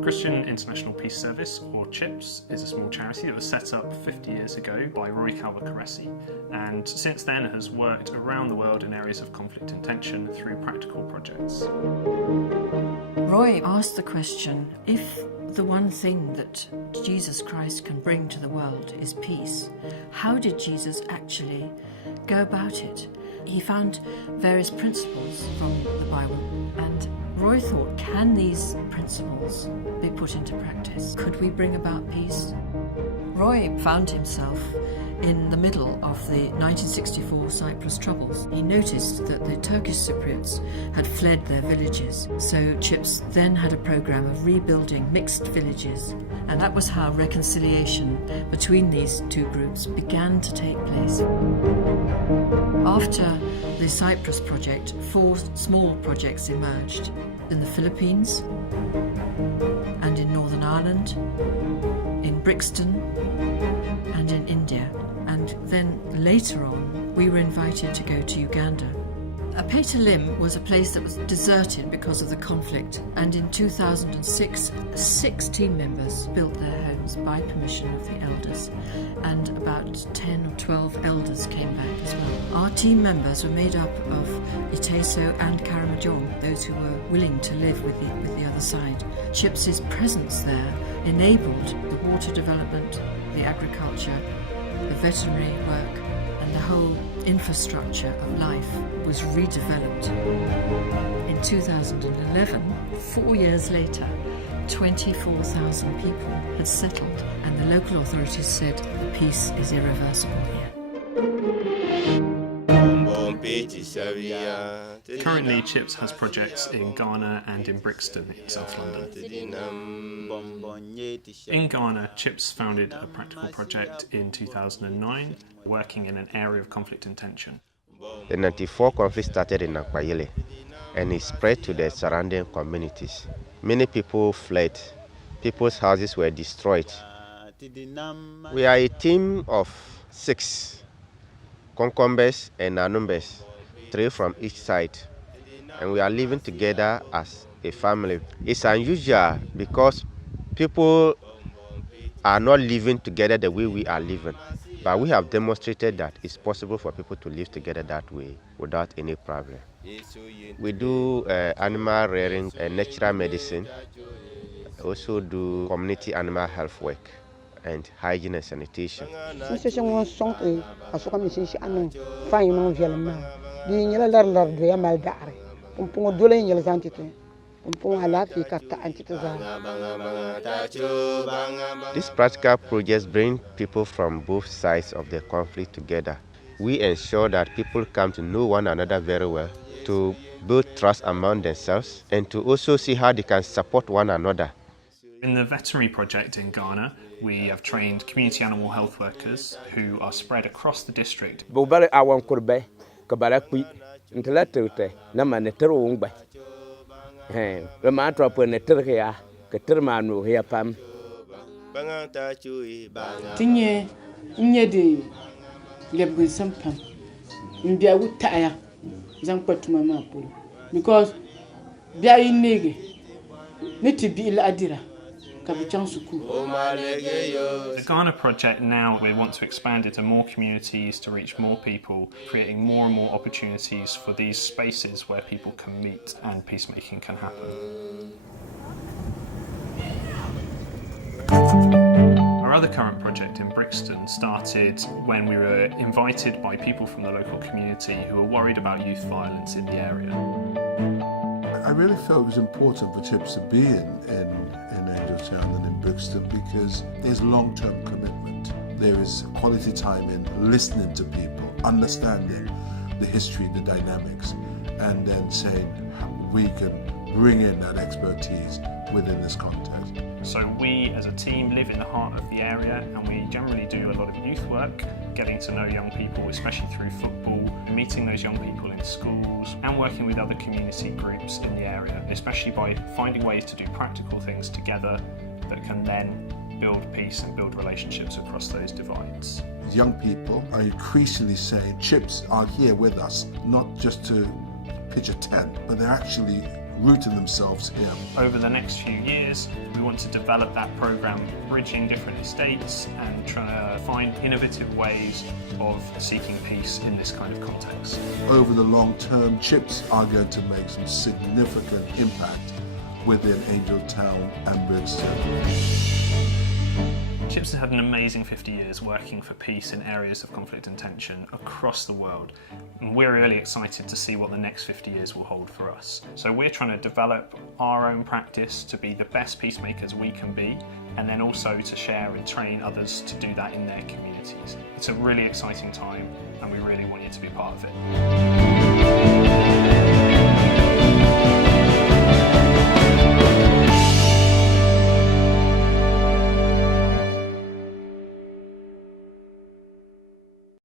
Christian International Peace Service, or CHIPS, is a small charity that was set up 50 years ago by Roy Calver-Caressy, and since then has worked around the world in areas of conflict and tension through practical projects. Roy asked the question, if the one thing that Jesus Christ can bring to the world is peace, how did Jesus actually go about it? He found various principles from the Bible, and Roy thought, can these principles be put into practice? Could we bring about peace? Roy found himself in the middle of the 1964 Cyprus troubles. He noticed that the Turkish Cypriots had fled their villages, so CHIPS then had a program of rebuilding mixed villages, and that was how reconciliation between these two groups began to take place. After the Cyprus project, 4 small projects emerged in the Philippines and in Northern Ireland, in Brixton and in India. And then later on, we were invited to go to Uganda. Apeta Lim was a place that was deserted because of the conflict, and in 2006, 6 team members built their homes by permission of the elders, and about 10 or 12 elders came back as well. Our team members were made up of Iteso and Karamojong, those who were willing to live with the other side. CHIPS's presence there enabled the water development, the agriculture, the veterinary work, and the whole infrastructure of life was redeveloped. In 2011, 4 years later, 24,000 people had settled, and the local authorities said peace is irreversible here. Currently, CHIPS has projects in Ghana and in Brixton in South London. In Ghana, CHIPS founded a practical project in 2009, working in an area of conflict and tension. The 94 conflict started in Akwayele, and it spread to the surrounding communities. Many people fled. People's houses were destroyed. We are a team of 6. Concumbers and Anumbers, 3 from each side, and we are living together as a family. It's unusual because people are not living together the way we are living, but we have demonstrated that it's possible for people to live together that way without any problem. We do animal rearing and natural medicine, also do community animal health work and hygiene and sanitation. These practical projects bring people from both sides of the conflict together. We ensure that people come to know one another very well, to build trust among themselves, and to also see how they can support one another. In the veterinary project in Ghana, we have trained community animal health workers who are spread across the district. Because the Ghana project now, we want to expand it to more communities to reach more people, creating more and more opportunities for these spaces where people can meet and peacemaking can happen. Our other current project in Brixton started when we were invited by people from the local community who were worried about youth violence in the area. I really felt it was important for CHIPS to be in Angeltown and in Brixton because there's long-term commitment. There is quality time in listening to people, understanding the history, the dynamics, and then saying we can bring in that expertise within this context. So we as a team live in the heart of the area, and we generally do a lot of youth work, getting to know young people, especially through football, meeting those young people in schools and working with other community groups in the area, especially by finding ways to do practical things together that can then build peace and build relationships across those divides. Young people are increasingly saying CHIPS are here with us, not just to pitch a tent, but they're actually rooting themselves here. Over the next few years, we want to develop that programme, bridging different estates and trying to find innovative ways of seeking peace in this kind of context. Over the long term, CHIPS are going to make some significant impact within Angel Town and Brixton. CHIPS has had an amazing 50 years working for peace in areas of conflict and tension across the world, and we're really excited to see what the next 50 years will hold for us. So we're trying to develop our own practice to be the best peacemakers we can be, and then also to share and train others to do that in their communities. It's a really exciting time, and we really want you to be part of it.